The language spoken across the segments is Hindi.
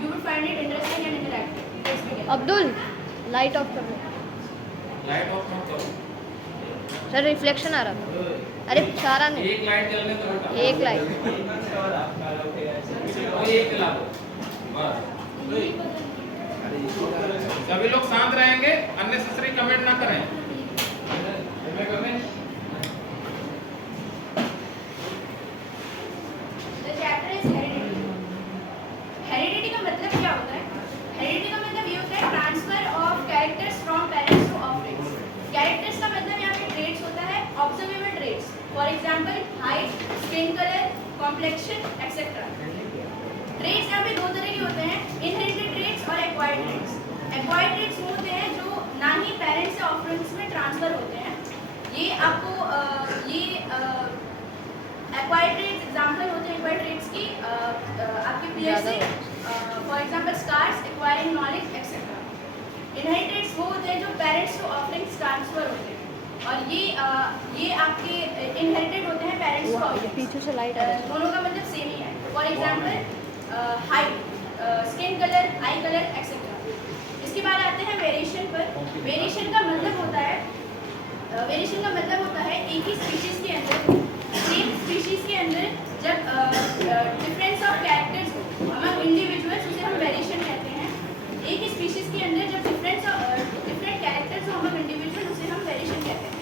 you would find it interesting and interactive. Let's begin. Abdul light of कर दो। लाइट ऑफ मत करो सर रिफ्लेक्शन आ रहा था। अरे सारा नहीं, एक लाइट जलने दो बेटा एक लाइट। कोई एक जला दो बस सभी लोग शांत रहेंगे अननेसेसरी कमेंट ना करें The chapter is heredity. Heredity का मतलब क्या होता है? Heredity का मतलब ये होता है transfer of characters from parents to offsprings. Characters का मतलब यहाँ पे ट्रेट्स होता है, observable traits, for example height, skin colour, complexion etcetera. Traits यहाँ पे दो तरह के होते हैं, इनहेरिटेड ट्रेट्स और एक्वायर्ड ट्रेट्स। एक्वायर्ड ट्रेट्स वो होते हैं जो ना ही पेरेंट्स से ऑफस्प्रिंग्स में ट्रांसफर होते हैं। ये आपको एक्वायर्ड ट्रेट्स एग्जांपल होते हैं एक्वायर्ड ट्रेट्स की आपके पीयर से, for example scars, acquiring knowledge etcetera. Inherited वो होते हैं जो पेरेंट्स टू ऑफस्प्रिंग्स ट्रांसफर होते हैं और ये आपके इनहेरिटेड होते हैं पेरेंट्स टू ऑफस्प्रिंग्स। पीछे से लाइट आ रही है। दोनों का मतलब सेम ही है। For example height, skin colour, I colour etcetera. इसके बाद आते हैं वेरिएशन पर। वेरिएशन का मतलब होता है एक ही स्पीशीज के अंदर, सेम स्पीशीज के अंदर जब डिफरेंस ऑफ कैरेक्टर्स हो अमंग इंडिविजुअल्स, उसे हम वेरिएशन कहते हैं। एक ही स्पीशीज के अंदर जब डिफरेंट कैरेक्टर्स हो अमंग इंडिविजुअल, उसे हम वेरिएशन कहते हैं।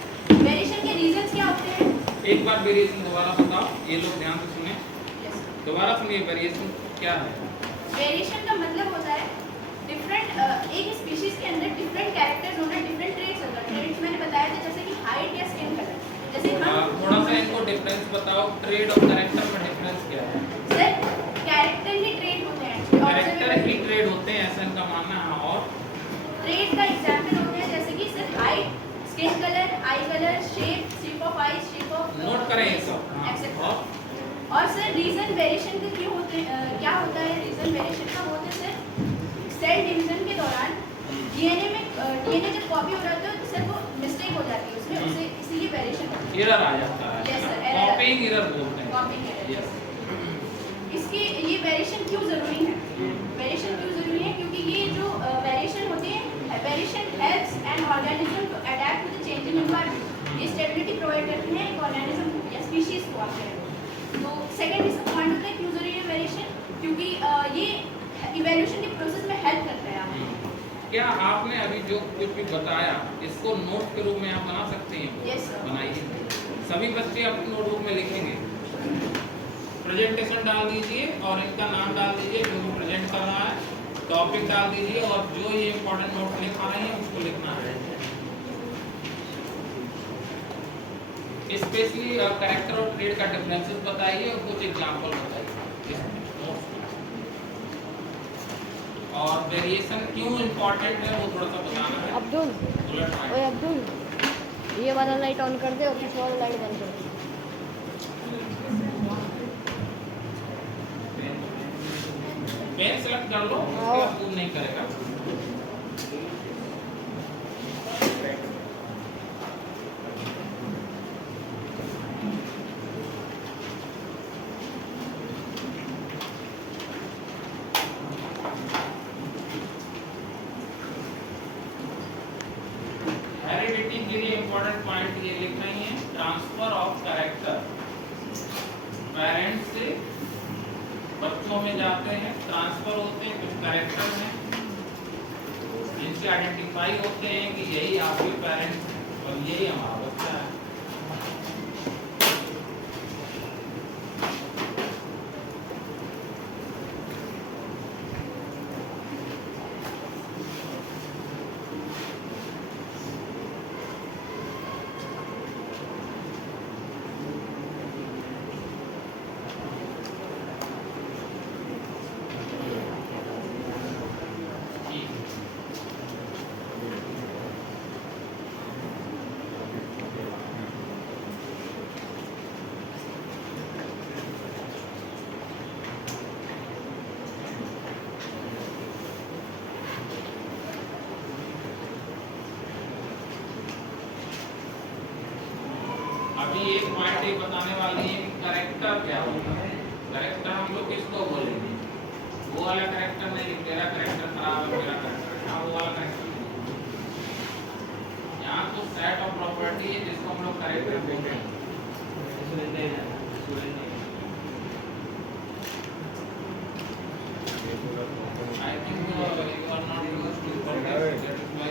वेरिएशन के रीजंस क्या होते हैं? एक बार वेरिएशन दोबारा बताओ, ये लोग ध्यान से सुने, दोबारा सुनिए। वेरिएशन क्या है? वेरिएशन का मतलब होता है डिफरेंट एक ही स्पीशीज के अंदर डिफरेंट कैरेक्टर्स होना, डिफरेंट ट्रेट्स होना। ट्रेट्स मैंने बताया था जैसे कि हाइट या स्किन कलर। जैसे हम थोड़ा सा इनको डिफरेंस बताओ, ट्रेड और कैरेक्टर में डिफरेंस क्या है? सर कैरेक्टर ही ट्रेट होते हैं, कैरेक्टर ही ट्रेड होते हैं ऐसा इनका मानना है। और ट्रेट का एग्जांपल होते हैं जैसे कि sir height, skin colour, I colour, shape of eyes, shape of note करें ये सब। एक्सेट्रा। और सर रीजन वेरिएशन के क्यों होते हैं, क्या होता है रीजन वेरिएशन का? होता है सर सेल डिवीजन के दौरान डीएनए जब कॉपी हो रहा था तो सर वो मिस्टेक हो जाती है उसमें, उसे इसीलिए वेरिएशन होता है। एरर आ जाता है। Yes, sir, कॉपीइंग एरर बोलते हैं। Copying error. Yes. इसके ये वेरिएशन क्यों जरूरी है? वेरिएशन क्यों जरूरी है? क्योंकि ये जो वेरिएशन होते हैं, variation helps an organism to adapt to the changing environment. ये स्टेबिलिटी प्रोवाइड करती है एक ऑर्गेनिज्म या स्पीशीज को आप कहें तो। सेकंड इसका पॉइंट होता है क्यों जरूरी है वेरिएशन? क्योंकि ये इवोल्यूशन के प्रोसेस में हेल्प करता है आपको। क्या आपने अभी जो कुछ भी बताया इसको नोट के रूप में आप बना सकते हैं? Yes, sir. बनाइए। सभी बच्चे अपने नोटबुक में लिखेंगे, प्रेजेंटेशन डाल दीजिए और इनका नाम डाल दीजिए जो भी प्रेजेंट कर रहा है, टॉपिक डाल दीजिए और जो ये इंपॉर्टेंट नोट लिखा रहे हैं उसको लिखना है। स्पेशली कैरेक्टर और ट्रेड का डिफरेंसेस बताइए और कुछ एग्जांपल बताइए नोट्स में। और वेरिएशन क्यों इम्पोर्टेंट है वो थोड़ा सा बताना है। Abdul, bullet point. ओए अब्दुल, ये वाला लाइट ऑन कर दे और पीछे वाला लाइट बंद कर दे। पेन सेलेक्ट कर लो, हाँ। मूव नहीं करेगा। हेरिडिटी के लिए इंपॉर्टेंट पॉइंट ये लिख रही हैं, ट्रांसफर ऑफ कैरेक्टर पेरेंट्स से बच्चों में जाते हैं, ट्रांसफर होते हैं, कुछ कैरेक्टर हैं जिनसे आइडेंटिफाई होते हैं कि यही आपके पेरेंट्स हैं और यही हमारा बच्चा है। अभी एक पॉइंट ये बताने वाली है कि कैरेक्टर क्या होता है। कैरेक्टर हम लोग किसको बोलेंगे? वो वाला कैरेक्टर नहीं, तेरा कैरेक्टर खराब है, मेरा कैरेक्टर, यहाँ वो वाला कैरेक्टर नहीं। यहाँ तो सेट ऑफ प्रॉपर्टी है जिसको हम लोग कैरेक्टर बोलते हैं। I think you are not used to this. That is why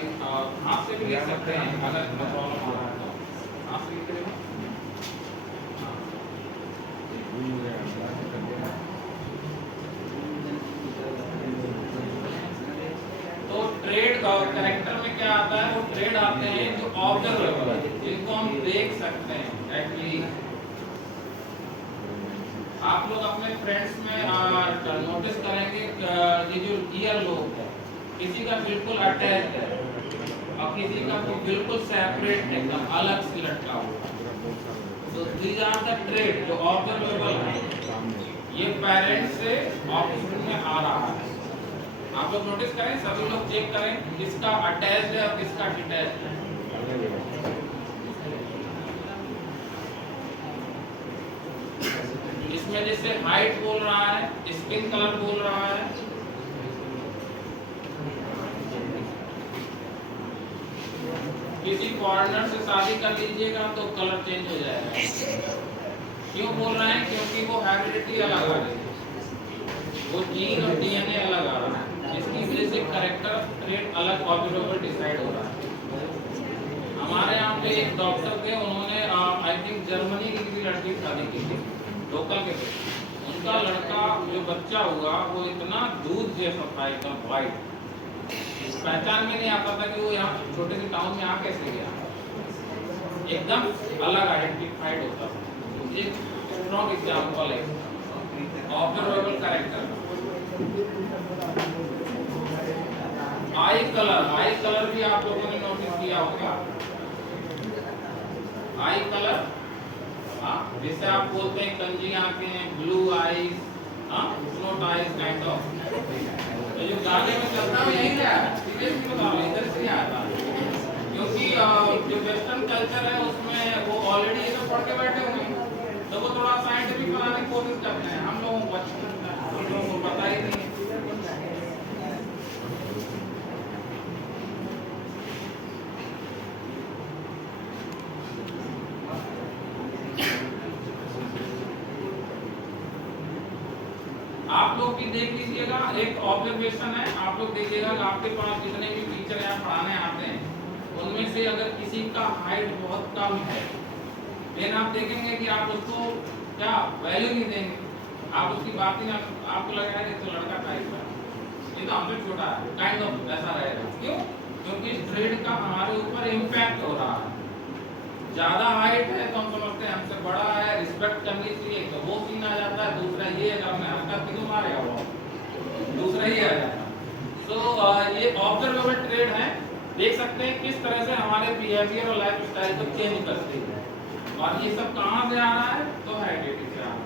हाथ से भी लिख सकते हैं अगर प्रॉब्लम आ रहा है तो हाथ से लिख के देखो। तो ट्रेड कैरेक्टर में क्या आता है, वो ट्रेड आते हैं जो ऑब्जर्वेबल है, जिनको हम देख सकते हैं एटलीस्ट। आप लोग अपने फ्रेंड्स में नोटिस करेंगे ये जो ईयर लोग है, किसी का बिल्कुल अटैच है और किसी का बिल्कुल सेपरेट एकदम अलग से लटका हुआ है। तो दीज आर द ट्रेड जो ऑब्जर्वेबल है, ये पेरेंट्स से ऑप्शन में आ रहा है। आप लोग नोटिस करें, सभी लोग चेक करें किसका अटैच्ड है और किसका डिटैच्ड है। इसमें जैसे हाइट बोल रहा है, स्किन कलर बोल रहा है, किसी फॉरेनर से शादी कर लीजिएगा तो कलर चेंज हो जाएगा। क्यों बोल रहे हैं? क्योंकि वो हेरिडिटी अलग आ रही है, वो जीन और डीएनए अलग आ रहा है, इसकी वजह से कैरेक्टर ट्रेट अलग ऑब्जर्वेबल डिसाइड हो रहा है। हमारे यहाँ पे एक डॉक्टर थे, उन्होंने आई थिंक जर्मनी की किसी लड़की शादी की थी, लोकल के थे। उनका लड़का जो बच्चा हुआ वो इतना दूध जैसा था, एकदम वाइट, पहचान में नहीं आता था कि वो यहाँ छोटे से टाउन में आ कैसे गया, एकदम अलग आइडेंटिफाइड होता था। एक स्ट्रॉन्ग एग्जाम्पल है ऑब्जर्वेबल कैरेक्टर। आई कलर भी आप लोगों ने नोटिस किया होगा। आई कलर, जैसे आप बोलते हैं कंजी आंखें, blue eyes, snot eyes kind of. ये जो गाने में चलता है यही है, सीरियसली बता रहा हूं, इधर से आता है। क्योंकि जो वेस्टर्न कल्चर है उसमें वो ऑलरेडी ये सब पढ़ के बैठे हुए हैं, तो वो थोड़ा साइंटिफिक बनाने की कोशिश करते हैं। हम लोगों को पता ही नहीं है। आप लोग भी देख लीजिएगा, एक ऑब्जर्वेशन है, आप लोग देखिएगा कि आपके पास जितने भी टीचर यहाँ पढ़ाने आते हैं उनमें से अगर किसी का हाइट बहुत कम है, फिर आप देखेंगे कि आप उसको क्या वैल्यू नहीं देंगे, आप उसकी बात ही ना, आपको लग रहा है कि तो लड़का टाइप है, ये तो हमसे छोटा है, काइंड ऑफ ऐसा रहेगा। क्यों? क्योंकि इस ट्रेड का हमारे ऊपर इम्पैक्ट हो रहा है। ज्यादा हाइट है तो हम समझते हैं हमसे बड़ा है, रिस्पेक्ट करनी चाहिए, तो वो सीन आ जाता है। दूसरा ये अगर हमने हरकत की तो मारेगा वो, दूसरा ही आ जाता है। तो ये ऑब्जर्वेबल ट्रेड है, देख सकते हैं किस तरह से हमारे बिहेवियर और लाइफ स्टाइल को चेंज करते हैं। और ये सब कहाँ से आ रहा है? तो हेरिडिटी से आ रहा है।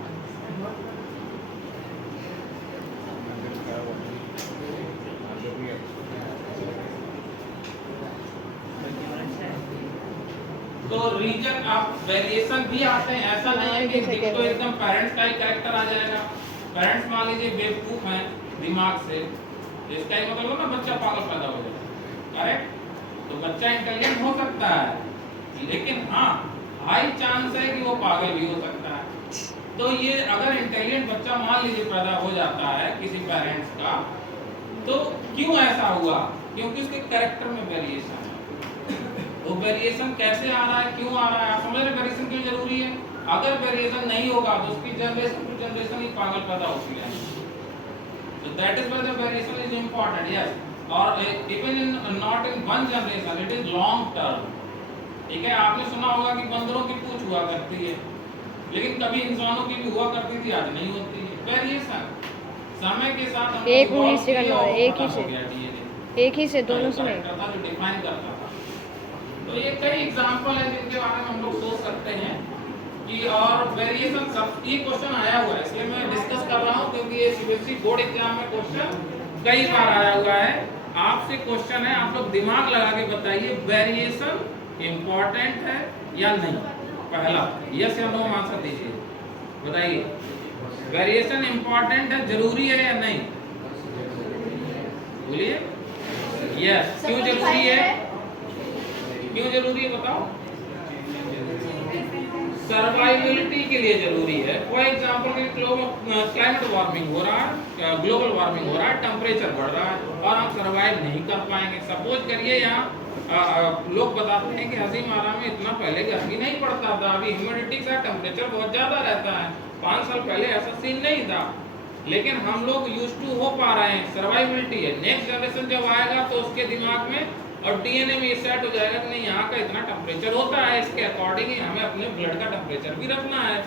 तो रीजन आप वेरिएशन भी आते हैं, ऐसा नहीं है कि तो एकदम पेरेंट्स का ही कैरेक्टर आ जाएगा। पेरेंट्स मान लीजिए बेवकूफ हैं दिमाग से, इसका ही मतलब ना बच्चा पागल पैदा हो जाएगा, करेक्ट? तो बच्चा इंटेलिजेंट हो सकता है, लेकिन हाँ हाई चांस है कि वो पागल भी हो सकता है। तो ये अगर इंटेलिजेंट बच्चा मान लीजिए पैदा हो जाता है किसी पेरेंट्स का, तो क्यों ऐसा हुआ? क्योंकि उसके कैरेक्टर में वेरिएशन है। वो वेरिएशन कैसे आ रहा है, क्यों आ रहा है, आप समझ रहे वेरिएशन क्यों जरूरी है? अगर वेरिएशन नहीं होगा तो उसकी जनरेशन टू जनरेशन ही पागल पैदा होती है। So that is why the variation is important, yes. और even in not in one generation, it is long term. ठीक है, आपने सुना होगा कि बंदरों की पूंछ हुआ करती है, लेकिन कभी इंसानों की भी हुआ करती थी, आज नहीं होती है। वेरिएशन समय के साथ एक ही से दोनों से नहीं करता जो डिफाइन करता था। तो ये कई एग्जांपल है जिनके बारे में हम लोग सोच सकते हैं कि और वेरिएशन सब ये क्वेश्चन आया हुआ है, इसलिए मैं डिस्कस कर रहा हूँ क्योंकि ये सीबीएसई बोर्ड एग्जाम में क्वेश्चन कई बार आया हुआ है। आपसे क्वेश्चन है, आप लोग दिमाग लगा के बताइए वेरिएशन इम्पोर्टेंट है या नहीं। पहला यस या नो आंसर दीजिए, बताइए वेरिएशन इम्पोर्टेंट है, जरूरी है या नहीं? बोलिए यस। क्यों जरूरी है, क्यों जरूरी है बताओ? सर्वाइबिलिटी के लिए जरूरी है। फॉर एग्जाम्पल क्लाइमेट वार्मिंग हो रहा है, ग्लोबल वार्मिंग हो रहा है, टेम्परेचर बढ़ रहा है और हम सर्वाइव नहीं कर पाएंगे। सपोज करिए यहाँ लोग बताते हैं कि हसीम आरा में इतना पहले गर्मी नहीं पड़ता था, अभी ह्यूमिडिटी का टेम्परेचर बहुत ज़्यादा रहता है। 5 साल पहले ऐसा सीन नहीं था, लेकिन हम लोग यूज टू हो पा रहे हैं। सर्वाइबिलिटी है। नेक्स्ट जनरेशन जब आएगा तो उसके दिमाग में और डीएनए में ये सेट हो जाएगा कि नहीं यहाँ का इतना टेम्परेचर होता है, इसके अकॉर्डिंग ही हमें अपने ब्लड का टेम्परेचर भी रखना है।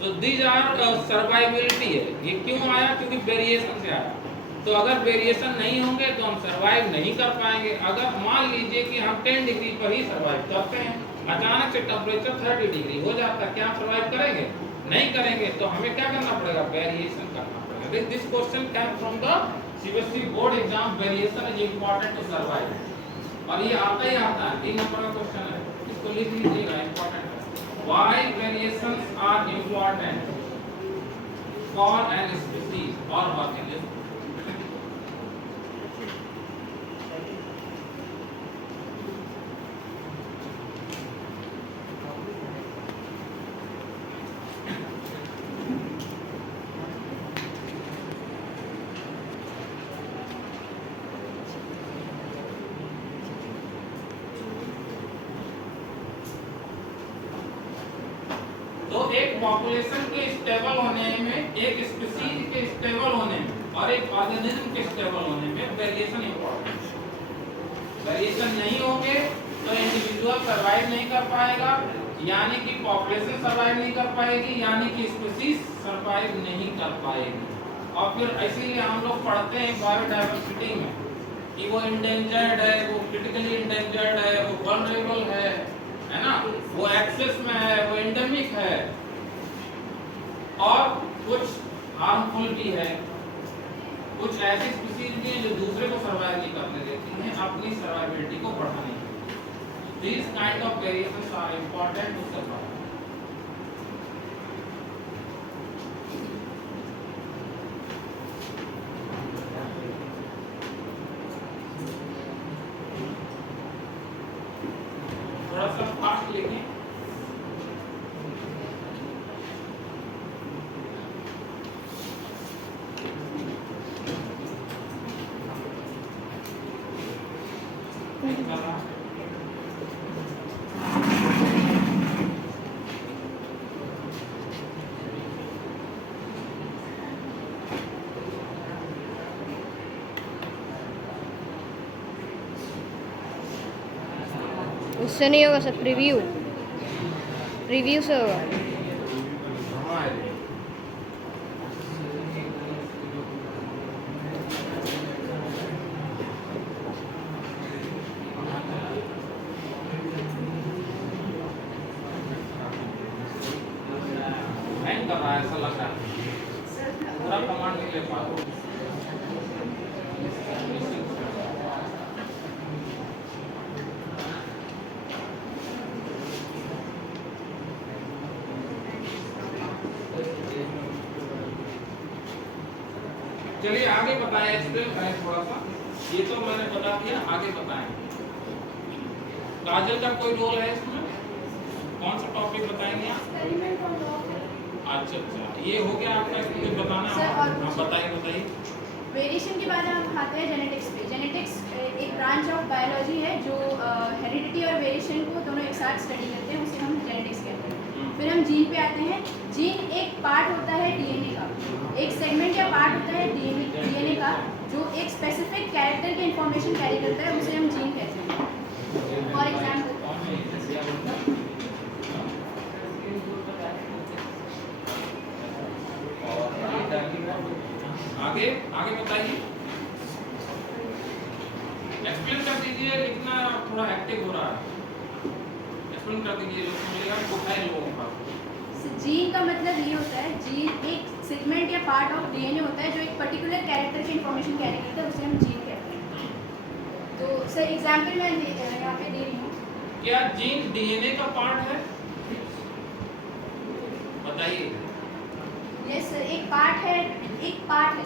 सो दीज आर सर्वाइबिलिटी है। ये क्यों आया? क्योंकि वेरिएशन से आया। तो अगर वेरिएशन नहीं होंगे तो हम सर्वाइव नहीं कर पाएंगे। अगर मान लीजिए कि हम 10 डिग्री पर ही सर्वाइव करते हैं, अचानक से टेम्परेचर 30 डिग्री हो जाता है, क्या हम सर्वाइव करेंगे? नहीं करेंगे। तो हमें क्या करना पड़ेगा? वेरिएशन करना पड़ेगा। This question came from the CBSE board exam. Variation is important to survive. और ये आता ही आता है, 3 नंबर का क्वेश्चन है, इसको लिख लीजिएगा, इंपॉर्टेंट है। Why variations are important for an species और ऑर्गेनिज्म। तो एक पॉपुलेशन के स्टेबल होने में, एक स्पीशीज के स्टेबल होने में और एक ऑर्गेनिज्म के स्टेबल होने में वेरिएशन इंपॉर्टेंट है। वेरिएशन नहीं होंगे तो इंडिविजुअल सर्वाइव नहीं कर पाएगा, यानी कि पॉपुलेशन सर्वाइव नहीं कर पाएगी, यानी कि स्पीशीज सर्वाइव नहीं कर पाएगी। और फिर इसीलिए हम लोग पढ़ते हैं बायोडायवर्सिटी में कि वो इंडेंजर्ड है, वो क्रिटिकली इंडेंजर्ड है, वो वल्नरेबल है ना, वो एक्सेस में है, वो एंडेमिक है और कुछ हार्मफुल भी है। कुछ ऐसी स्पीशीज भी हैं जो दूसरे को सर्वाइव नहीं करने देती हैं, अपनी सर्वाइविलिटी को बढ़ाने के लिए। This kind of variations are important to survive. थोड़ा सा फास्ट लिखें। उससे नहीं होगा सर, प्रीव्यू प्रीव्यू से होगा। हैंग कर रहा है ऐसा लग रहा है, पूरा कमांड नहीं ले पा रहा हूं। चलिए आगे बताएं, एक्सप्लेन करें थोड़ा सा। ये तो मैंने बता दिया, आगे बताएं। काजल का कोई रोल है इसमें? कौन सा टॉपिक बताएंगे आप? अच्छा अच्छा, ये हो गया आपका कुछ बताना है? हाँ बताइए। वेरिएशन के बाद हम आते हैं जेनेटिक्स पे। जेनेटिक्स एक ब्रांच ऑफ बायोलॉजी है जो हेरिडिटी और वेरिएशन को दोनों एक साथ स्टडी करते हैं, उसे हम जेनेटिक्स कहते हैं। फिर हम जीन पे आते हैं। जीन एक पार्ट होता है डीएनए का, एक सेगमेंट या पार्ट होता है डीएनए का जो एक स्पेसिफिक कैरेक्टर की इंफॉर्मेशन कैरी करता है, उसे हम जीन कहते हैं। फॉर एग्जाम्पल आगे आगे बताइए, एक्सप्लेन कर दीजिए। लिखना थोड़ा एक्टिव हो रहा है, एक्सप्लेन कर दीजिए, लोग समझेगा, बुखार लोगों का। जीन का मतलब ये होता है, जीन एक सेगमेंट या पार्ट ऑफ डीएनए होता है जो एक पर्टिकुलर कैरेक्टर की इंफॉर्मेशन कैरी करता है, उसे हम जीन कहते हैं। तो सर एग्जाम्पल मैं यहाँ पे दे रही हूँ। क्या जीन डीएनए का पार्ट है? बताइए। यस सर, एक पार्ट है,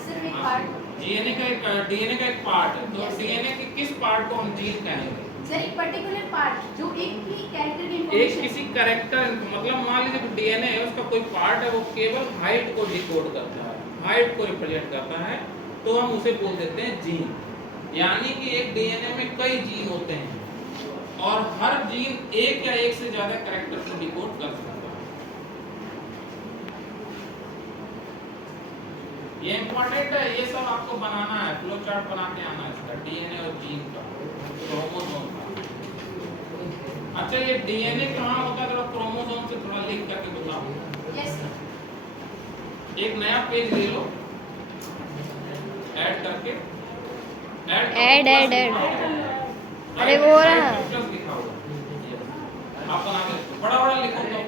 सिर्फ एक पार्ट। डीएनए का एक पार्ट है, तो Yes. डीएनए के किस पार्ट को हम जीन कहेंगे? सर एक पर्टिकुलर पार्ट जो एक ही कैरेक्टर की एक इंफॉर्मेशन किसी कैरेक्टर, मतलब मान लीजिए कि डीएनए है, उसका कोई पार्ट है, वो केवल हाइट को डिकोड करता है, हाइट को रिप्रेजेंट करता है, तो हम उसे बोल देते हैं जीन। यानी कि एक डीएनए में कई जीन होते हैं और हर जीन एक या एक से ज्यादा कैरेक्टर को डिकोड कर सकता है। ये इंपॉर्टेंट है, ये सब आपको बनाना है, फ्लो चार्ट बना के आना है इसका, डीएनए और जीन का, क्रोमोसोम का। अच्छा, ये डीएनए कहाँ होता है, जरा क्रोमोसोम से थोड़ा लिंक करके बताओ। यस एक नया पेज ले लो, ऐड करके, ऐड अरे वो रहा प्लस लिखा होगा, आप बना के बड़ा बड़ा लिखो तो।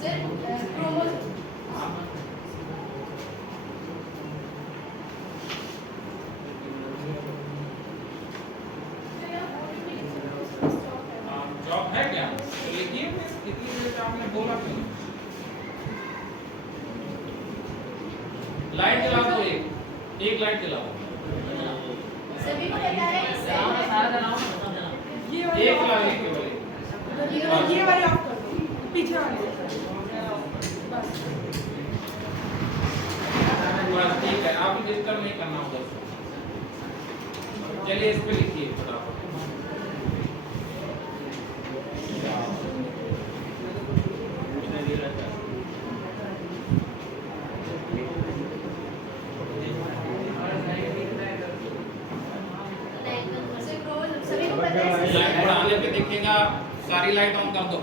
सर क्रोमोसोम जॉब है क्या, तो लिखिए। इतनी देर से आपने बोला क्यों? लाइट जला दो, एक लाइट जला दो, सभी को पता है एक ला, एक केवल एक। ये वाले ऑफ कर दो, पीछे वाले बस। बस ठीक है, आप डिस्टर्ब नहीं करना उधर से। चलिए इस पे लिखिए फटाफट। सर क्रोमोसोम सभी को पता है लाइट सर। बढ़ाने पे दिखेगा, सारी लाइट ऑन कर दो।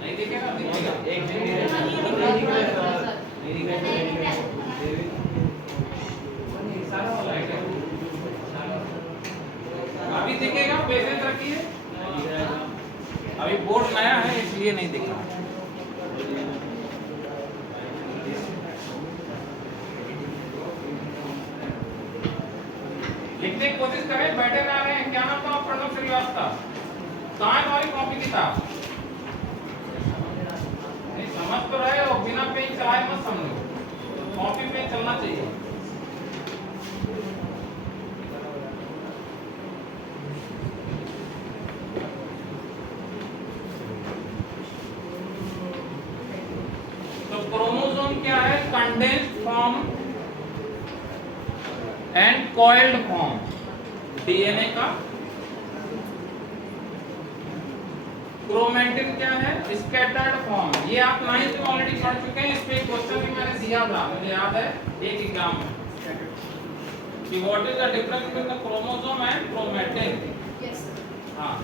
नहीं दिखेगा, दिखेगा। अभी दिखेगा, पेशेंस रखिए। अभी बोर्ड नया है इसलिए नहीं दिख रहा। लिखने की कोशिश करें, बैठे ना रहे। क्या नाम था प्रणव श्रीवास्तव? कहाँ है हमारी कॉपी किताब? नहीं समझ तो रहे हो, बिना पेन चलाए मत समझो, कॉपी पे चलना चाहिए। तो क्रोमोसोम क्या है? Condensed form and coiled form DNA का। क्रोमेटिन क्या है? Scattered form. ये आप 9th में ऑलरेडी पढ़ चुके हैं, इस पे क्वेश्चन भी मैंने दिया था, मुझे याद है एक एग्जाम में, कि what is the difference between the chromosome and chromatin. Yes हाँ,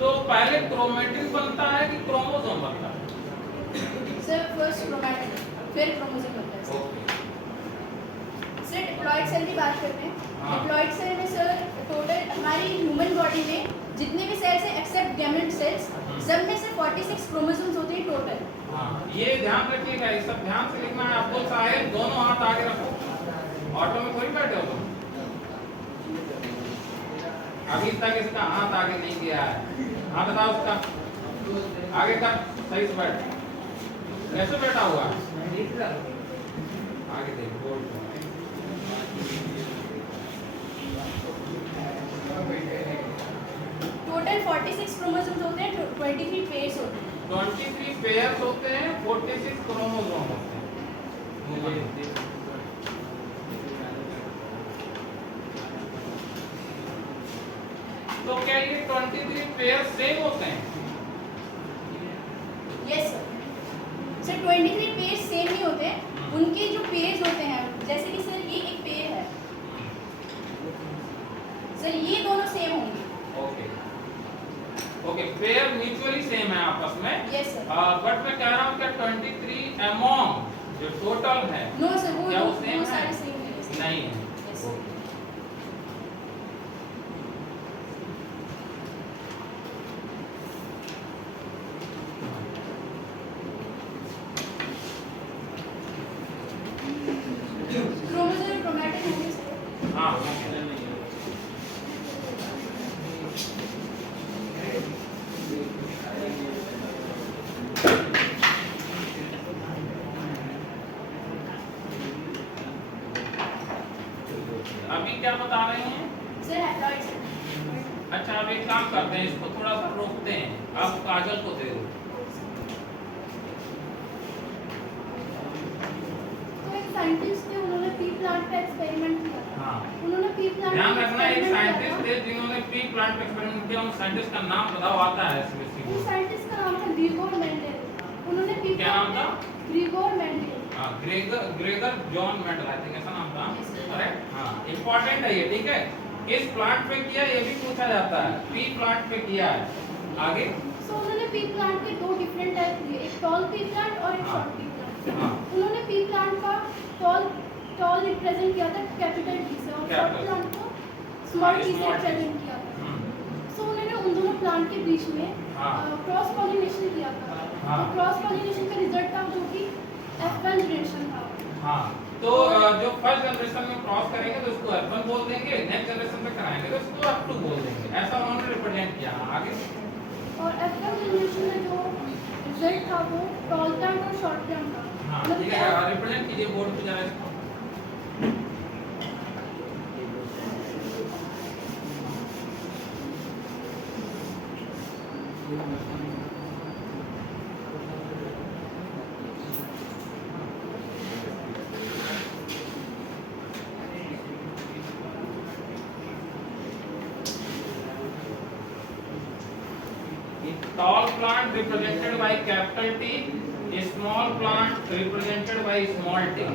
तो पहले क्रोमेटिन बनता है कि क्रोमोसोम बनता है? सर फर्स्ट क्रोमैटिन फिर क्रोमोसोम बनता है sir. Okay, sir diploid cell की बात करते हैं। हाँ। डिप्लॉयड सेल में सर टोटल हमारी ह्यूमन बॉडी में जितने भी सेल्स हैं एक्सेप्ट गैमेट सेल्स, सब में से 46 क्रोमोसोम्स होते हैं टोटल। हाँ, ये ध्यान रखिएगा, ये सब ध्यान से लिखना है आपको। साहेब दोनों हाथ आगे रखो, ऑटो में थोड़ी बैठे हो तुम। अभी तक इसका हाथ आगे नहीं गया है, हाथ बताओ उसका आगे कर, सही से बैठ। कैसे बैठा हुआ है? आगे देख, बोल। टोटल 46 क्रोमोसोम्स होते हैं, 23 पेयर्स होते हैं। 23 पेयर्स होते हैं, 46 क्रोमोसोम होते हैं। तो क्या ये 23 पेयर सेम होते हैं? Yes sir. Sir 23 pairs same नहीं होते हैं, उनके जो पेयर्स होते हैं, जैसे कि सर ये एक पेयर है सर, ये दोनों सेम होंगे। Okay okay, pair mutually same है आपस में। Yes sir. बट मैं कह रहा हूँ क्या 23 अमॉन्ग जो टोटल है नो सर, वो क्या वो वो सेम सारे है? सेम है सर। नहीं है। Yes sir. क्रोमोसोम क्रोमैटिन होंगे सर। हाँ, अभी क्या बता रहे हैं? Sir haploids. अच्छा अब एक काम करते हैं, इसको थोड़ा सा रोकते हैं, अब काजल को दे दो। तो एक साइंटिस्ट थे, उन्होंने पी प्लांट पे एक्सपेरिमेंट किया था। हाँ उन्होंने पी प्लांट ध्यान रखना, एक साइंटिस्ट थे जिन्होंने पी प्लांट पे एक्सपेरिमेंट किया, उन साइंटिस्ट का नाम बताओ, आता है एसबीएससी उस में। साइंटिस्ट का नाम था ग्रीगोर मेंडेल। उन्होंने पी क्या नाम था? Gregor Mendel. हाँ Gregor John Mendel, I think ऐसा नाम था, करेक्ट। हाँ इंपॉर्टेंट है ये, ठीक है। किस प्लांट पे किया ये भी पूछा जाता है, पी प्लांट पे किया है। आगे सो उन्होंने पी प्लांट के दो डिफरेंट टाइप दिए, एक टॉल पी प्लांट और एक हाँ। Short P plant. हाँ उन्होंने पी प्लांट का टॉल रिप्रेजेंट किया था कैपिटल टी से, और शॉर्ट Capital। प्लांट को स्मॉल टी से small t। रिप्रेजेंट किया था। हम्म, सो उन्होंने उन दोनों प्लांट के बीच में हाँ। क्रॉस पॉलिनेशन किया था। हाँ। क्रॉस पॉलिनेशन का रिजल्ट था जो कि F1 जनरेशन था। हाँ तो जो फर्स्ट जनरेशन में क्रॉस करेंगे तो उसको F1 बोल देंगे, नेक्स्ट जनरेशन में कराएंगे तो उसको F2 बोल देंगे, ऐसा उन्होंने रिप्रेजेंट किया। आगे और F1 जनरेशन में जो रिजल्ट था वो टॉल प्लांट और शॉर्ट प्लांट था। हाँ मतलब ठीक है, रिप्रेजेंट कीजिए बोर्ड पे जरा इसको। Tall plant represented by capital T, a small plant represented by small t.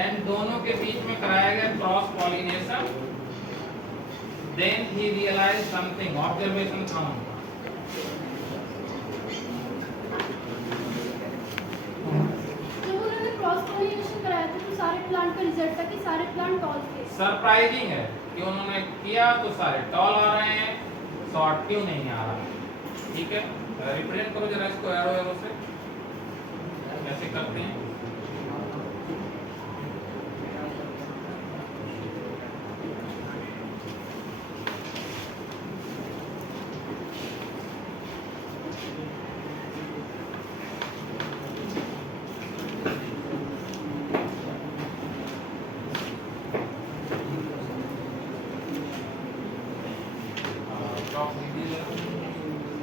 And दोनों के बीच में कराया गया cross pollination. Then he realized something, observation था उनका। जब उन्होंने क्रॉस पॉलिनेशन कराया था तो सारे प्लांट का रिजल्ट था कि सारे प्लांट टॉल थे। सरप्राइजिंग है कि उन्होंने किया तो सारे टॉल आ रहे हैं, शॉर्ट क्यों नहीं आ रहा। ठीक है, रिप्रेजेंट करो जरा इसको एरो एरो से, कैसे करते हैं।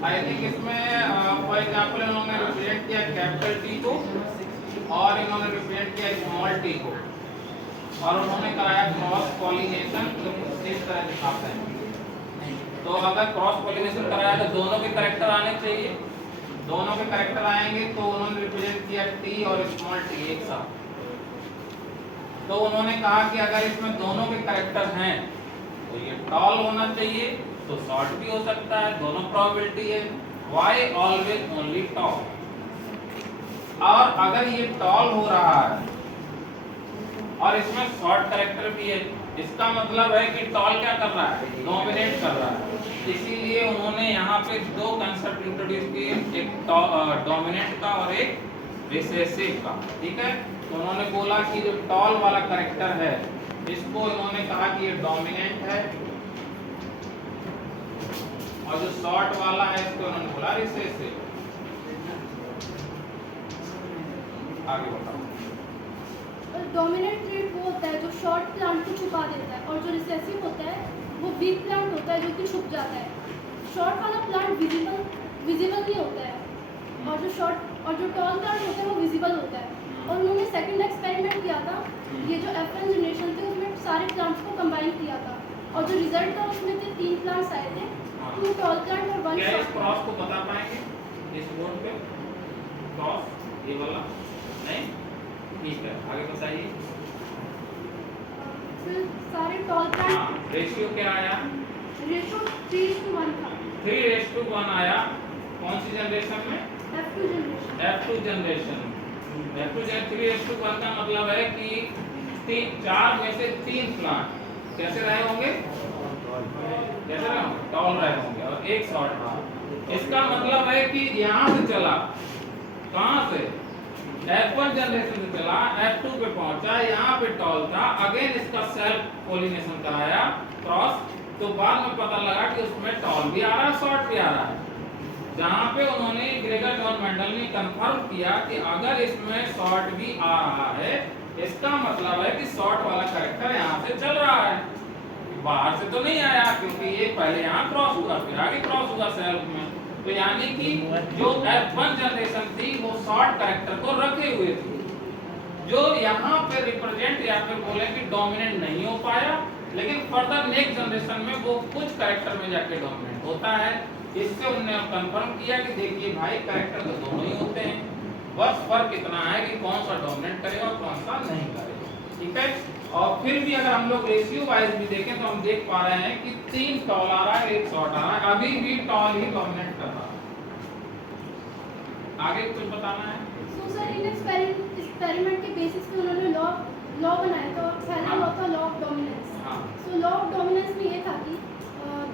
आई थिंक इसमें फॉर एग्जांपल इन्होंने रिप्रेजेंट किया कैपिटल टी को और इन्होंने रिप्रेजेंट किया स्मॉल टी को, और उन्होंने कराया क्रॉस पॉलिनेशन, तो इस तरह दिखाते हैं। तो अगर क्रॉस पॉलिनेशन कराया तो दोनों के कैरेक्टर आने चाहिए, दोनों के कैरेक्टर आएंगे तो उन्होंने रिप्रेजेंट किया टी और स्मॉल टी एक साथ। तो उन्होंने कहा कि अगर इसमें दोनों के कैरेक्टर हैं तो ये टॉल होना चाहिए, तो शॉर्ट भी हो सकता है, दोनों प्रोबेबिलिटी है। वाई ऑलवेज ओनली टॉल, और अगर ये टॉल हो रहा है और इसमें शॉर्ट कैरेक्टर भी है, इसका मतलब है कि टॉल क्या कर रहा है, डोमिनेट कर रहा है। इसीलिए उन्होंने यहाँ पे दो कंसेप्ट इंट्रोड्यूस किए, एक डोमिनेंट का और एक रिसेसिव का। ठीक है, तो उन्होंने बोला कि जो टॉल वाला कैरेक्टर है इसको इन्होंने कहा कि ये डोमिनेंट है, और जो शॉर्ट वाला है इसको उन्होंने बोला रिसेसिव। आगे बताओ। डोमिनेंट ट्रेट वो होता है जो शॉर्ट प्लांट को छुपा देता है, और जो रिसेसिव होता है वो वीक प्लांट होता है जो कि छुप जाता है। शॉर्ट वाला प्लांट विजिबल नहीं होता है, और जो टॉल प्लांट होता है वो विजिबल होता है। और उन्होंने सेकंड एक्सपेरिमेंट किया था, ये जो F1 जनरेशन थे उसमें सारे प्लांट्स को कंबाइन किया था, और जो रिजल्ट था उसमें से 3 प्लांट्स आए थे, 2 टॉल प्लांट और 1 क्या इस शॉर्ट क्रॉस प्लांट। को बता पाएंगे इस बोर्ड पे? क्रॉस ये वाला नहीं, ठीक है, आगे बताइए। फिर सारे टॉल प्लांट हाँ, रेशियो क्या आया? रेशो 3:1 था 3:1 आया। कौन सी जनरेशन में? F2 generation. F2 generation. F2 3:1 का मतलब है कि 4 में से 3 प्लांट कैसे रहे होंगे, कैसे रहे होंगे, टॉल रहे होंगे, और एक शॉर्ट था। इसका मतलब है कि यहाँ से चला, कहाँ से, F1 जनरेशन से चला, F2 पे पहुंचा, यहाँ पे टॉल था, अगेन इसका सेल्फ पॉलिनेशन कराया क्रॉस, तो बाद में पता लगा कि उसमें टॉल भी आ रहा है, शॉर्ट भी आ रहा है। जहाँ पे उन्होंने ग्रेगर जॉन मेंडल ने कंफर्म किया कि अगर इसमें शॉर्ट भी आ रहा है, इसका मतलब है कि शॉर्ट वाला कैरेक्टर यहाँ से चल रहा है, बाहर से तो नहीं आया, क्योंकि ये पहले यहाँ क्रॉस हुआ फिर आगे क्रॉस हुआ सेल्फ में। तो यानी कि जो F1 जनरेशन थी वो शॉर्ट कैरेक्टर को रखे हुए थी, जो यहाँ पे रिप्रेजेंट या फिर बोले कि डोमिनेंट नहीं हो पाया, लेकिन फर्दर नेक्स्ट जनरेशन में वो कुछ कैरेक्टर में जाके डोमिनेंट होता है। इससे उन्होंने कंफर्म किया कि देखिए भाई कैरेक्टर तो दोनों ही होते हैं, बस फर्क इतना है कि कौन सा डोमिनेट करेगा और कौन सा नहीं करेगा, ठीक है। और फिर भी अगर हम लोग रेशियो वाइज भी देखें तो हम देख पा रहे हैं कि 3 टॉल आ रहा है 1 शॉर्ट आ रहा है, अभी भी टॉल ही डोमिनेट कर रहा है। आगे कुछ बताना है? So sir, इन एक्सपेरिमेंट के बेसिस पे उन्होंने लॉ बनाया था, पहला लॉ था लॉ ऑफ डोमिनेंस। हाँ। सो लॉ ऑफ डोमिनेंस में ये था कि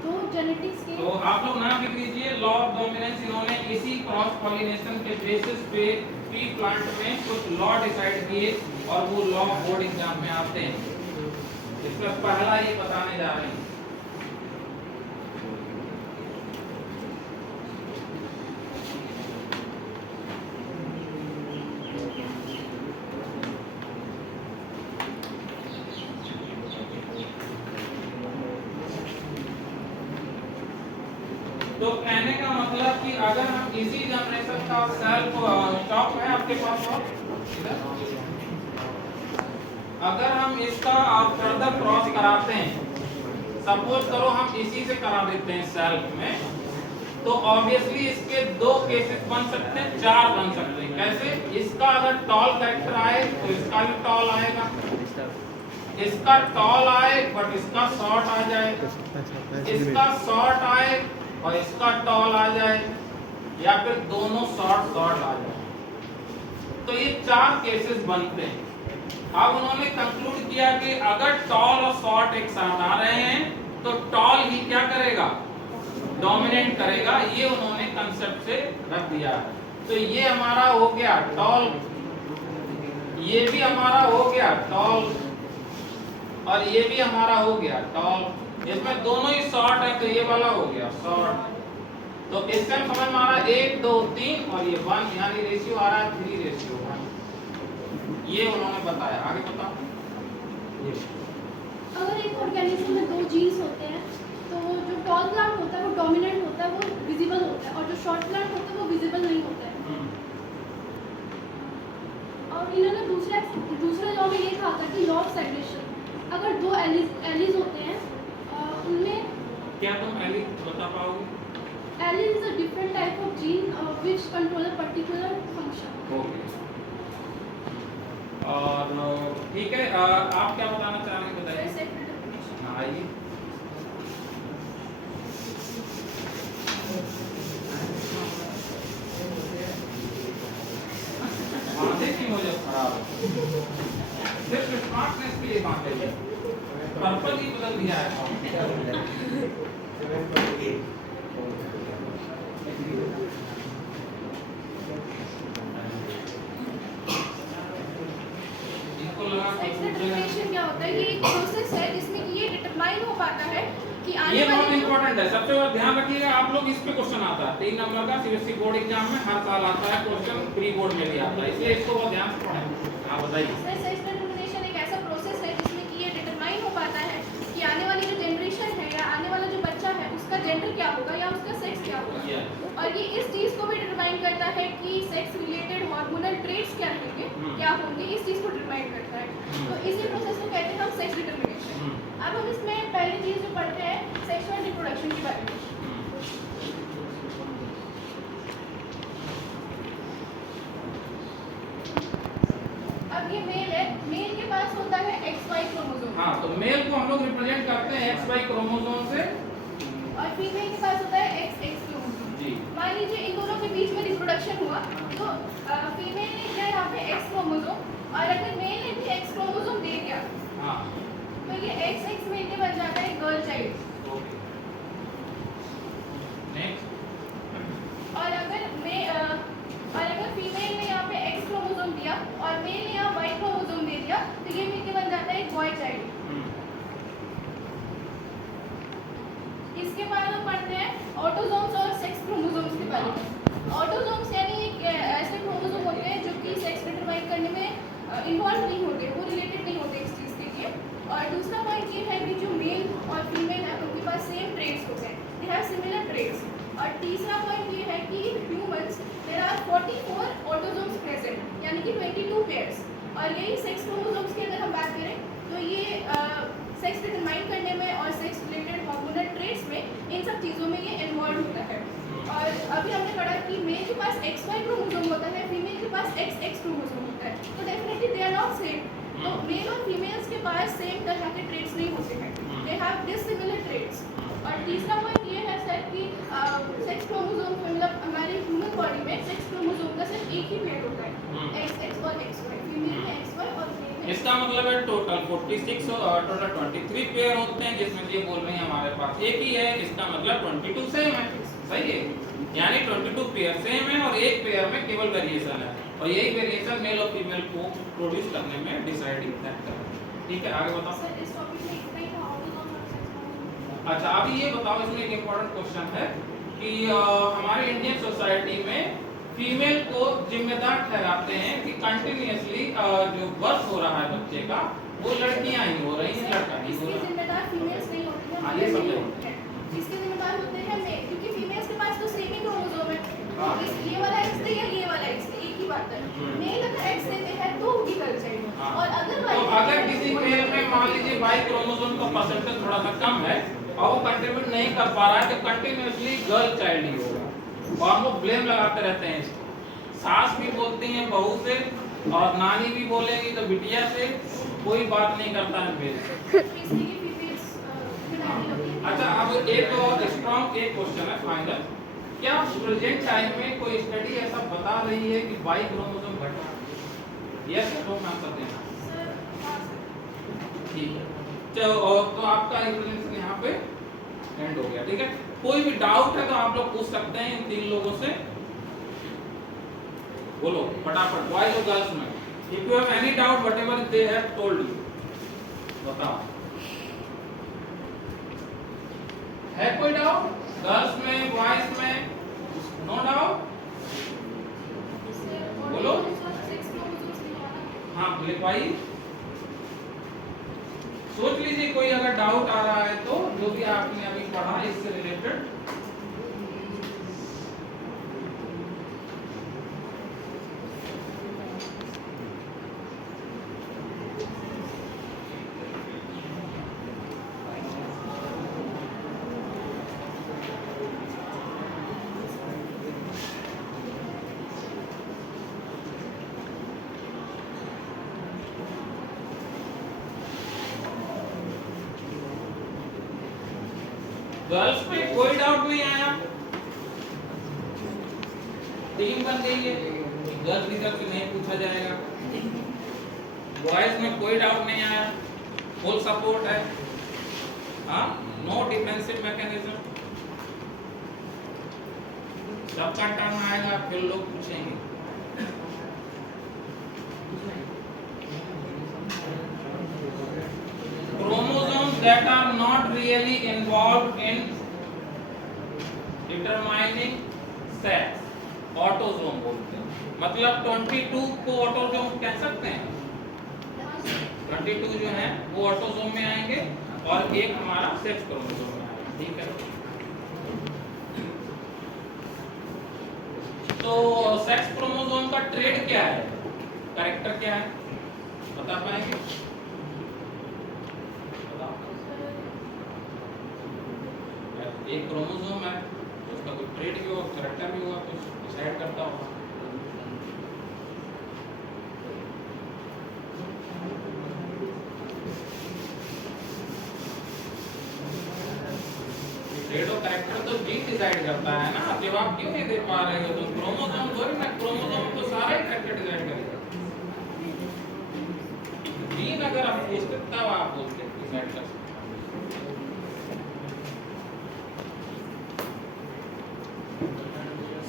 दो जेनेटिक्स के, तो आप लोग नाम लिख लीजिए लॉ ऑफ डोमिनेंस। इन्होंने इसी क्रॉस पॉलिनेशन के बेसिस पे पी प्लांट में कुछ लॉ डिसाइड किए और वो लॉ बोर्ड एग्जाम में आते हैं। इसमें पहला ये बताने जा रहे हैं। तो कहने का मतलब कि अगर हम इसी जनरेशन का सेल्फ स्टॉक है आपके पास, अगर हम इसका फर्दर क्रॉस कराते हैं, सपोज करो हम इसी से करा देते हैं सेल्फ में, तो ऑब्वियसली इसके 2 केसेस बन सकते हैं, 4 बन सकते हैं। कैसे? इसका अगर टॉल कैरेक्टर आए तो इसका भी टॉल आएगा, इसका टॉल आए बट इसका शॉर्ट आ जाए, इसका शॉर्ट आए और इसका टॉल आ जाए, या फिर दोनों शॉर्ट शॉर्ट आ जाए। तो ये 4 केसेस बनते हैं। अब उन्होंने कंक्लूड किया कि अगर टॉल और शॉर्ट एक साथ आ रहे हैं तो टॉल ही क्या करेगा? डोमिनेट करेगा। ये उन्होंने कंसेप्ट से रख दिया। तो ये हमारा हो गया टॉल, ये भी हमारा हो गया टॉल, और ये भी हमारा हो गया टॉल। इसमें दोनों ही शॉर्ट है तो ये वाला हो गया शॉर्ट। तो इससे हम समझ में आ रहा है 1 2 3 और ये 1, यानी रेशियो आ रहा है 3:1। ये उन्होंने बताया। आगे बताओ। अगर एक ऑर्गेनिज्म में 2 जीन्स होते हैं तो जो टॉल प्लांट होता है वो डोमिनेंट होता है, वो विजिबल होता है, और जो शॉर्ट प्लांट होता है वो विजिबल नहीं होता है। और इन्होंने दूसरे लॉ में ये कहा था कि लॉ ऑफ सेग्रेगेशन, अगर 2 एलीज होते हैं उनमें, क्या तुम एली बता पाओगे? Allies is a different type of gene which control a particular function. Okay. और ठीक है, आप क्या बताना चाह रहे हैं बताइए। हाँ आइए। बांधे की मुझे खराब सिर्फ स्मार्टनेस के लिए बांधे थे, पर्पल ही बदल दिया है। सेक्स डिटरमिनेशन क्या होता है? ये एक प्रोसेस है जिसमें कि ये डिटरमाइन हो पाता है कि आने ये बहुत वाले इंपॉर्टेंट है। सबसे बड़ा ध्यान रखिएगा आप लोग, इस पे क्वेश्चन आता है 3 नंबर का सीबीएसई बोर्ड एग्जाम में हर साल आता है क्वेश्चन, प्री बोर्ड में भी आता है, इसलिए इसको बहुत ध्यान से पढ़ें। आप बताइए। सेक्स डिटरमिनेशन एक ऐसा प्रोसेस है जिसमें कि ये डिटरमाइन हो पाता है कि आने वाली जो जनरेशन है या आने वाला जो बच्चा है उसका जेंडर क्या होगा या उसका सेक्स क्या होगा। और ये इस चीज को भी डिटरमाइन करता है कि सेक्स रिलेटेड हार्मोनल ट्रेट्स क्या रहेंगे, क्या होंगे, इस चीज को डिटरमाइन करता है। तो इसी प्रोसेस को कहते हैं हम सेक्स डिटरमिनेशन। अब हम इसमें पहली चीज जो पढ़ते हैं सेक्सुअल रिप्रोडक्शन के बारे में। अब ये मेल है, मेल के पास होता है XY क्रोमोसोम। हाँ, तो मेल को हम लोग रिप्रेजेंट करते हैं XY क्रोमोसोम से, और फीमेल के पास होता है XX क्रोमोसोम। जी। मान लीजिए इन दोनों के बीच में रिप्रोडक्शन हुआ तो फीमेल ने दिया यहाँ पे X क्रोमोसोम, और अगर मेल ने भी X क्रोमोसोम दे दिया हाँ तो ये XX मेल के बन जाता है गर्ल चाइल्ड। ओके। नेक्स्ट। और अगर फीमेल ने यहाँ पे X क्रोमोसोम दिया और मेल ने यहाँ Y क्रोमोसोम दे दिया तो ये मिलके बन जाता है एक बॉय चाइल्ड। इसके बाद हम पढ़ते हैं ऑटोसोम्स और सेक्स क्रोमोसोम्स के बारे में। ऑटोसोम्स यानी पेयर्स। और यही सेक्स क्रोमोसोम्स की अगर हम बात करें तो ये सेक्स डिटरमाइन करने में और सेक्स रिलेटेड हार्मोनल ट्रेट्स में, इन सब चीज़ों में ये इन्वॉल्व होता है। और अभी हमने पढ़ा कि मेल के पास XY क्रोमोसोम होता है, फीमेल के पास XX क्रोमोसोम होता है, तो definitely they are not same. तो मेल और फीमेल्स के पास सेम तरह के ट्रेट्स नहीं होते हैं, दे हैव डिसिमिलर ट्रेट्स। और तीसरा पॉइंट ये है सर कि सेक्स क्रोमोसोम मतलब हमारे ह्यूमन बॉडी में सेक्स क्रोमोसोम का सिर्फ एक ही पेयर होता है, XX और XY, फीमेल में XY और मेल में। इसका मतलब है टोटल 46 और टोटल 23 पेयर होते हैं, जिसमें ये बोल रहे हैं हमारे पास एक ही है, इसका मतलब 22 सेम है, सही है। यानी 22 पेयर सेम है और एक पेयर में केवल वेरिएशन है, और यही वेरिएशन मेल और फीमेल को प्रोड्यूस करने में डिसाइडिंग फैक्टर है। ठीक है, आगे बताओ। सर इस टॉपिक में इतना ही था, ऑटोसोम और सेक्स क्रोमोसोम। अच्छा, अभी ये बताओ, इसमें एक इम्पोर्टेंट क्वेश्चन है कि हमारे इंडियन सोसाइटी में फीमेल को जिम्मेदार ठहराते हैं कि कंटिन्यूअसली जो बर्थ हो रहा है बच्चे का वो लड़कियां ही हो रही हैं, लड़का नहीं हो इसके रहा। जिम्मेदार फीमेल्स नहीं होती हैं, हाँ, ये मेल समझो। नहीं होते हैं। इसके जिम्मेदार होते हैं मेल, क्योंकि फीमेल्स के पास तो सेम ही क्रोमोसोम है। हाँ। ये वाला X दे या ये वाला X दे, एक ही बात है। मेल अगर X देते हैं तो होगी कल्चर, हाँ। और अगर तो अगर किसी मेल में मान लीजिए Y क्रोमोसोम का परसेंटेज थोड़ा सा कम है और वो कंट्रीब्यूट नहीं कर पा रहा है, तो कंटिन्यूअसली गर्ल चाइल्ड ही होगा, और हम लोग ब्लेम लगाते रहते हैं इसको। सास भी बोलती हैं बहू से, और नानी भी बोलेगी तो बिटिया से, कोई बात नहीं करता है मेल। इसलिए फीमेल्स जिम्मेदारी होती है। अच्छा, अब एक और स्ट्रॉन्ग एक क्वेश्चन है फाइनल, क्या प्रेजेंट टाइम में कोई स्टडी ऐसा बता रही है कि Y क्रोमोसोम घटा? यस नो आंसर देना। सर, हाँ सर। ठीक है, तो आपका प्रेजेंटेशन यहाँ पे एंड हो गया। ठीक है, कोई भी डाउट है तो आप लोग पूछ सकते हैं इन 3 लोगों से। बोलो फटाफट, बॉयज और गर्ल्स में। If you have any doubt whatever they have told you, बताओ। है कोई डाउट गर्ल्स में, बॉयज में? नो डाउट, बोलो। सेक्स क्रोमोसोम्स नहीं होना। हाँ लिखवाइए, सोच लीजिए कोई अगर डाउट आ रहा है तो, जो भी आपने अभी पढ़ा इससे रिलेटेड। गर्ल्स में कोई डाउट नहीं आया, टीम बन गई है, गर्ल्स की तरफ से नहीं पूछा जाएगा। बॉयज में कोई डाउट नहीं आया, फुल सपोर्ट है। हाँ, नो डिफेंसिव मैकेनिज्म, सबका टर्न आएगा फिर लोग पूछेंगे। Chromosomes that are not really involved in determining sex, autosome बोलते हैं। मतलब 22 को ऑटोसोम कह सकते हैं, 22 जो है वो ऑटोसोम में आएंगे और एक हमारा सेक्स क्रोमोसोम में आएगा। ठीक है, तो सेक्स क्रोमोसोम का ट्रेड क्या है, कैरेक्टर क्या है, बता पाएंगे? एक क्रोमोसोम है तो उसका कोई ट्रेड भी होगा, कैरेक्टर भी होगा, कुछ डिसाइड करता होगा। ट्रेड और कैरेक्टर तो जीन डिसाइड करता है ना, जवाब क्यों नहीं दे पा रहे हो तुम? क्रोमोसोम थोड़ी ना, क्रोमोसोम तो सारा ही कैरेक्टर डिसाइड करेगा। जीन अगर आप पूछते तब आप बोलते डिसाइड कर सकते।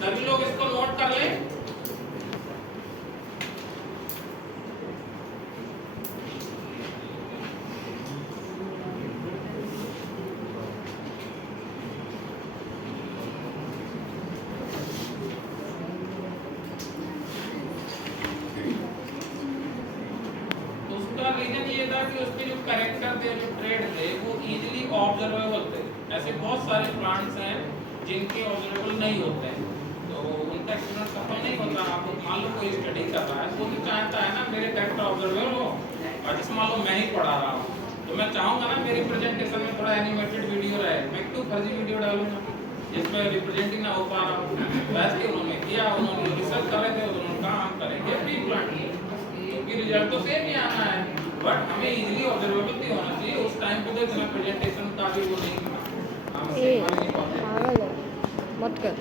सभी लोग इसको नोट कर लें। उसका रीजन ये था कि उसके जो कैरेक्टर थे, जो ट्रेड थे, वो इजीली ऑब्जर्वेबल थे। ऐसे बहुत सारे प्लांट्स हैं जिनके ऑब्जर्वेबल नहीं होते हैं, तो उनका एक्सपेरिमेंट सफल नहीं होता। आप मान लो कोई स्टडी कर रहा है, वो भी चाहता है ना ऑब्जर्वर हो और जैसे मान लो मैं ही पढ़ा रहा हूँ तो मैं चाहूंगा ना मेरी प्रेजेंटेशन में थोड़ा एनिमेटेड वीडियो रहे, मैं क्यों फर्जी वीडियो डालूंगा जिसमें रिप्रेजेंट ही ना हो पा रहा हूँ। वैसे ही उन्होंने किया, उन्होंने रिसर्च कर रहे थे, उन्होंने कहा हम करेंगे प्री प्लान क्योंकि रिजल्ट तो सेम ही आना है, बट हमें इजीली ऑब्जर्वेबिलिटी होना चाहिए। उस टाइम पे तो इतना प्रेजेंटेशन का भी वो नहीं था, हम ए सिखा नहीं पाते। पागल है, मत कर।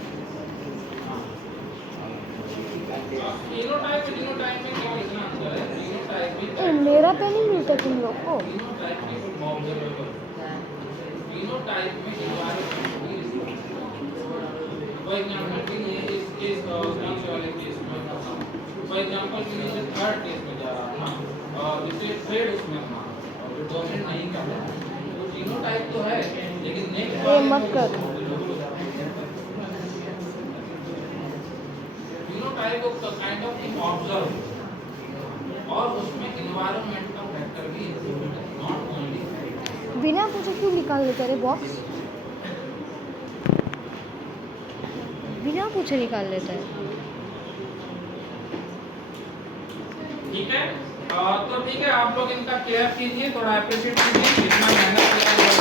जीनोटाइप जीनोटाइप में क्या लिखना अंदर है? जीनोटाइप में ए मेरा पेन नहीं मिलता तुम लोग को? जीनोटाइप में ऑब्जर्वेबल, जीनोटाइप में फॉर एग्जांपल के लिए इस केस कौन से वाले केस में था, फॉर एग्जांपल के लिए थर्ड केस में जा रहा था और जिसे ट्रेड उसमें था और जो डोमिनेट नहीं कर रहा तो जीनोटाइप तो है लेकिन नेक्स्ट ए मत कर। जीनोटाइप को काइंड ऑफ ऑब्जर्व और उसमें एनवायरनमेंट का फैक्टर भी नॉट ओनली। बिना पूछे क्यों निकाल लेते रे बॉक्स? बिना पूछे निकाल लेता है। ठीक है तो ठीक है, आप लोग इनका केयर कीजिए, थोड़ा अप्रिशिएट कीजिए, इतना मेहनत किया है।